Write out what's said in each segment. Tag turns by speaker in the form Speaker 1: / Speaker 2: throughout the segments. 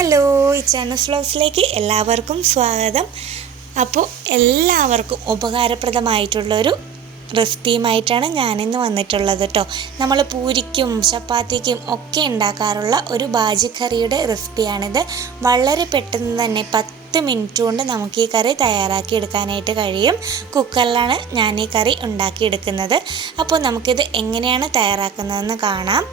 Speaker 1: Hello ഈ channel വ്ലോഗ്സിലേക്ക് എല്ലാവർക്കും സ്വാഗതം. അപ്പോൾ എല്ലാവർക്കും ഉപകാരപ്രദമായിട്ടുള്ളൊരു റെസിപ്പിയുമായിട്ടാണ് ഞാനിന്ന് വന്നിട്ടുള്ളത് കേട്ടോ. നമ്മൾ പൂരിക്കും ചപ്പാത്തിക്കും ഒക്കെ ഉണ്ടാക്കാറുള്ള ഒരു ബാജിക്കറിയുടെ റെസിപ്പിയാണിത്. വളരെ പെട്ടെന്ന് തന്നെ പത്ത് മിനിറ്റ് കൊണ്ട് നമുക്ക് ഈ കറി തയ്യാറാക്കി എടുക്കാനായിട്ട് കഴിയും. കുക്കറിലാണ് ഞാൻ ഈ കറി ഉണ്ടാക്കിയെടുക്കുന്നത്. അപ്പോൾ നമുക്കിത് എങ്ങനെയാണ് തയ്യാറാക്കുന്നതെന്ന് കാണാം.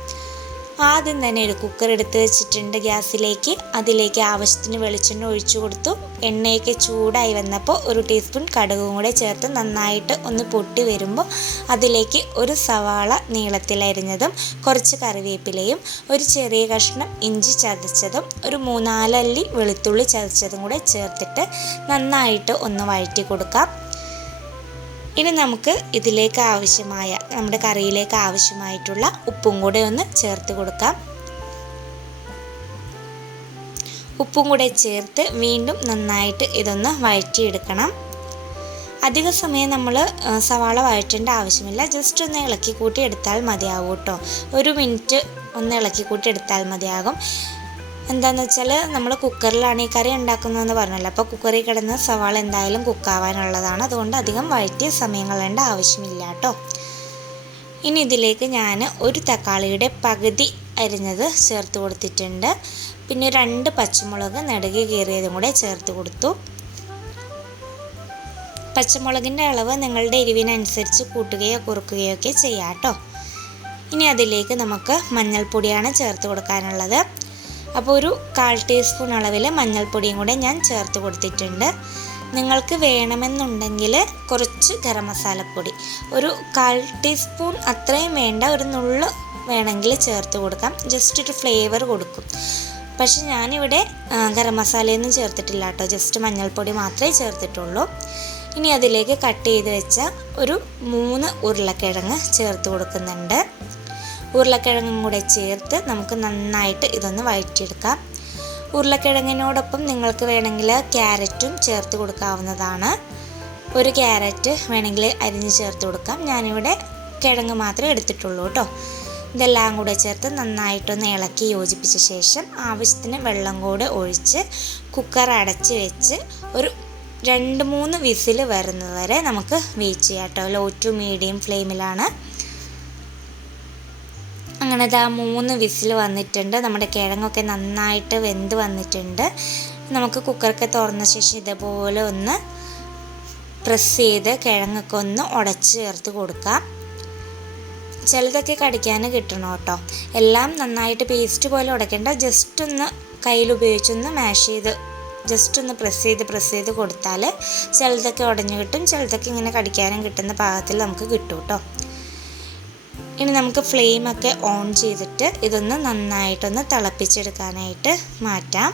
Speaker 1: ആദ്യം തന്നെ ഒരു കുക്കർ എടുത്ത് വെച്ചിട്ടുണ്ട് ഗ്യാസിലേക്ക്. അതിലേക്ക് ആവശ്യത്തിന് വെളിച്ചെണ്ണ ഒഴിച്ചു കൊടുത്തു. എണ്ണയൊക്കെ ചൂടായി വന്നപ്പോൾ ഒരു ടീസ്പൂൺ കടുകും കൂടെ ചേർത്ത് നന്നായിട്ട് ഒന്ന് പൊട്ടി വരുമ്പോൾ അതിലേക്ക് ഒരു സവാള നീളത്തിലരിഞ്ഞതും കുറച്ച് കറിവേപ്പിലയും ഒരു ചെറിയ കഷ്ണം ഇഞ്ചി ചതച്ചതും ഒരു മൂന്നാലല്ലി വെളുത്തുള്ളി ചതച്ചതും കൂടെ ചേർത്തിട്ട് നന്നായിട്ട് ഒന്ന് വഴറ്റി കൊടുക്കാം. ഇനി നമുക്ക് ഇതിലേക്ക് ആവശ്യമായ നമ്മുടെ കറിയിലേക്ക് ആവശ്യമായിട്ടുള്ള ഉപ്പും കൂടെ ഒന്ന് ചേർത്ത് കൊടുക്കാം. ഉപ്പും കൂടെ ചേർത്ത് വീണ്ടും നന്നായിട്ട് ഇതൊന്ന് വഴറ്റിയെടുക്കണം. അധിക സമയം നമ്മൾ സവാള വഴറ്റേണ്ട ആവശ്യമില്ല. ജസ്റ്റ് ഒന്ന് ഇളക്കി കൂട്ടി എടുത്താൽ മതിയാവും കേട്ടോ. ഒരു മിനിറ്റ് ഒന്ന് ഇളക്കി കൂട്ടി എടുത്താൽ മതിയാകും. എന്താണെന്ന് വെച്ചാൽ നമ്മൾ കുക്കറിലാണ് ഈ കറി ഉണ്ടാക്കുന്നതെന്ന് പറഞ്ഞല്ലോ. അപ്പോൾ കുക്കറിൽ കിടന്ന് സവാള എന്തായാലും കുക്കാവാനുള്ളതാണ് അതുകൊണ്ട് അധികം വഴറ്റിയ സമയം ആവശ്യമില്ല കേട്ടോ. ഇനി ഇതിലേക്ക് ഞാൻ ഒരു തക്കാളിയുടെ പകുതി അരിഞ്ഞത് ചേർത്ത് കൊടുത്തിട്ടുണ്ട്. പിന്നെ രണ്ട് പച്ചമുളക് നടുകി കീറിയതും കൂടെ ചേർത്ത് കൊടുത്തു. പച്ചമുളകിന്റെ അളവ് നിങ്ങളുടെ എരിവിനനുസരിച്ച് കൂട്ടുകയോ കുറുക്കുകയോ ഒക്കെ ചെയ്യാം കേട്ടോ. ഇനി അതിലേക്ക് നമുക്ക് മഞ്ഞൾപ്പൊടിയാണ് ചേർത്ത് കൊടുക്കാനുള്ളത്. അപ്പോൾ ഒരു കാൽ ടീസ്പൂൺ അളവിൽ മഞ്ഞൾപ്പൊടിയും കൂടെ ഞാൻ ചേർത്ത് കൊടുത്തിട്ടുണ്ട്. നിങ്ങൾക്ക് വേണമെന്നുണ്ടെങ്കിൽ കുറച്ച് ഗരം മസാലപ്പൊടി. ഒരു കാൽ ടീസ്പൂൺ അത്രയും വേണ്ട ഒരു നുള്ള് വേണമെങ്കിൽ ചേർത്ത് കൊടുക്കാം. ജസ്റ്റ് ഒരു ഫ്ലേവർ കൊടുക്കും. പക്ഷെ ഞാനിവിടെ ഗരം മസാലയൊന്നും ചേർത്തിട്ടില്ല കേട്ടോ. ജസ്റ്റ് മഞ്ഞൾപ്പൊടി മാത്രമേ ചേർത്തിട്ടുള്ളൂ. ഇനി അതിലേക്ക് കട്ട് ചെയ്ത് വെച്ച ഒരു മൂന്ന് ഉരുളക്കിഴങ്ങ് ചേർത്ത് കൊടുക്കുന്നുണ്ട്. ഉരുളക്കിഴങ്ങും കൂടെ ചേർത്ത് നമുക്ക് നന്നായിട്ട് ഇതൊന്ന് വഴറ്റിയെടുക്കാം. ഉരുളക്കിഴങ്ങിനോടൊപ്പം നിങ്ങൾക്ക് വേണമെങ്കിൽ ക്യാരറ്റും ചേർത്ത് കൊടുക്കാവുന്നതാണ്. ഒരു ക്യാരറ്റ് വേണമെങ്കിൽ അരിഞ്ഞ് ചേർത്ത് കൊടുക്കാം. ഞാനിവിടെ കിഴങ്ങ് മാത്രമേ എടുത്തിട്ടുള്ളൂ കേട്ടോ. ഇതെല്ലാം കൂടെ ചേർത്ത് നന്നായിട്ടൊന്ന് ഇളക്കി യോജിപ്പിച്ച ശേഷം ആവശ്യത്തിന് വെള്ളം കൂടെ ഒഴിച്ച് കുക്കർ അടച്ച് വെച്ച് ഒരു രണ്ട് മൂന്ന് വിസിൽ വരുന്നത് വരെ നമുക്ക് വെയിറ്റ് ചെയ്യാം കേട്ടോ. ലോ ടു മീഡിയം ഫ്ലെയിമിലാണ്. അങ്ങനെ ഇതാ മൂന്ന് വിസിൽ വന്നിട്ടുണ്ട്. നമ്മുടെ കിഴങ്ങൊക്കെ നന്നായിട്ട് വെന്ത് വന്നിട്ടുണ്ട്. നമുക്ക് കുക്കറൊക്കെ തുറന്ന ശേഷം ഇതുപോലെ ഒന്ന് പ്രസ് ചെയ്ത് കിഴങ്ങൊക്കെ ഒന്ന് ഉടച്ച് ചേർത്ത് കൊടുക്കാം. ചിലതൊക്കെ കടിക്കാൻ കിട്ടണം കേട്ടോ. എല്ലാം നന്നായിട്ട് പേസ്റ്റ് പോലെ ഉടക്കേണ്ട. ജസ്റ്റ് ഒന്ന് കയ്യിൽ ഉപയോഗിച്ചൊന്ന് മാഷ് ചെയ്ത് ജസ്റ്റ് ഒന്ന് പ്രസ് ചെയ്ത് പ്രസ് ചെയ്ത് കൊടുത്താൽ ചിലതൊക്കെ ഉടഞ്ഞു കിട്ടും. ചിലതൊക്കെ ഇങ്ങനെ കടിക്കാനും കിട്ടുന്ന പാകത്തിൽ നമുക്ക് കിട്ടും കേട്ടോ. ഇനി നമുക്ക് ഫ്ലെയിമൊക്കെ ഓൺ ചെയ്തിട്ട് ഇതൊന്ന് നന്നായിട്ടൊന്ന് തിളപ്പിച്ചെടുക്കാനായിട്ട് മാറ്റാം.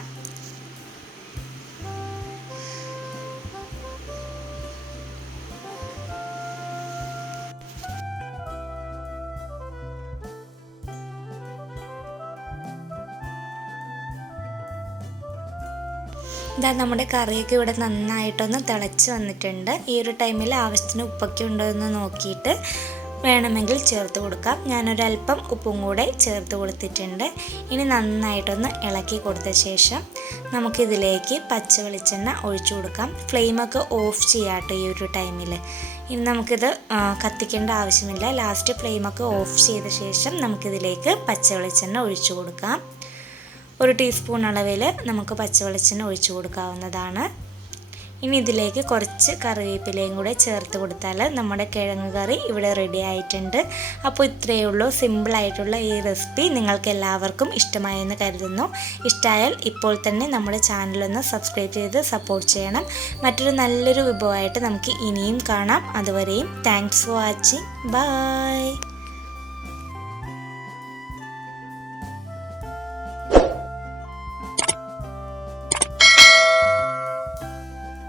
Speaker 1: ഇതാ നമ്മുടെ കറിയൊക്കെ ഇവിടെ നന്നായിട്ടൊന്ന് തിളച്ച് വന്നിട്ടുണ്ട്. ഈ ഒരു ടൈമിൽ ആവശ്യത്തിന് ഉപ്പൊക്കെ ഉണ്ടോ എന്ന് നോക്കിയിട്ട് വേണമെങ്കിൽ ചേർത്ത് കൊടുക്കാം. ഞാനൊരല്പം ഉപ്പും കൂടെ ചേർത്ത് കൊടുത്തിട്ടുണ്ട്. ഇനി നന്നായിട്ടൊന്ന് ഇളക്കി കൊടുത്ത ശേഷം നമുക്കിതിലേക്ക് പച്ച വെളിച്ചെണ്ണ ഒഴിച്ചു കൊടുക്കാം. ഫ്ലെയിമൊക്കെ ഓഫ് ചെയ്യാട്ടോ ഈ ഒരു ടൈമിൽ ഇനി നമുക്കിത് കത്തിക്കേണ്ട ആവശ്യമില്ല. ലാസ്റ്റ് ഫ്ലെയിമൊക്കെ ഓഫ് ചെയ്ത ശേഷം നമുക്കിതിലേക്ക് പച്ച വെളിച്ചെണ്ണ ഒഴിച്ചു കൊടുക്കാം. ഒരു ടീസ്പൂൺ അളവിൽ നമുക്ക് പച്ച വെളിച്ചെണ്ണ ഒഴിച്ചു കൊടുക്കാവുന്നതാണ്. ഇനി ഇതിലേക്ക് കുറച്ച് കറിവേപ്പിലയും കൂടെ ചേർത്ത് കൊടുത്താൽ നമ്മുടെ കിഴങ്ങ് കറി ഇവിടെ റെഡി ആയിട്ടുണ്ട്. അപ്പോൾ ഇത്രയേ ഉള്ളൂ. സിമ്പിളായിട്ടുള്ള ഈ റെസിപ്പി നിങ്ങൾക്ക് എല്ലാവർക്കും ഇഷ്ടമായെന്ന് കരുതുന്നു. ഇഷ്ടമായാൽ ഇപ്പോൾ തന്നെ നമ്മുടെ ചാനലൊന്ന് സബ്സ്ക്രൈബ് ചെയ്ത് സപ്പോർട്ട് ചെയ്യണം. മറ്റൊരു നല്ലൊരു വിഭവമായിട്ട് നമുക്ക് ഇനിയും കാണാം. അതുവരെയും താങ്ക്സ് ഫോർ വാച്ചിങ് ബൈ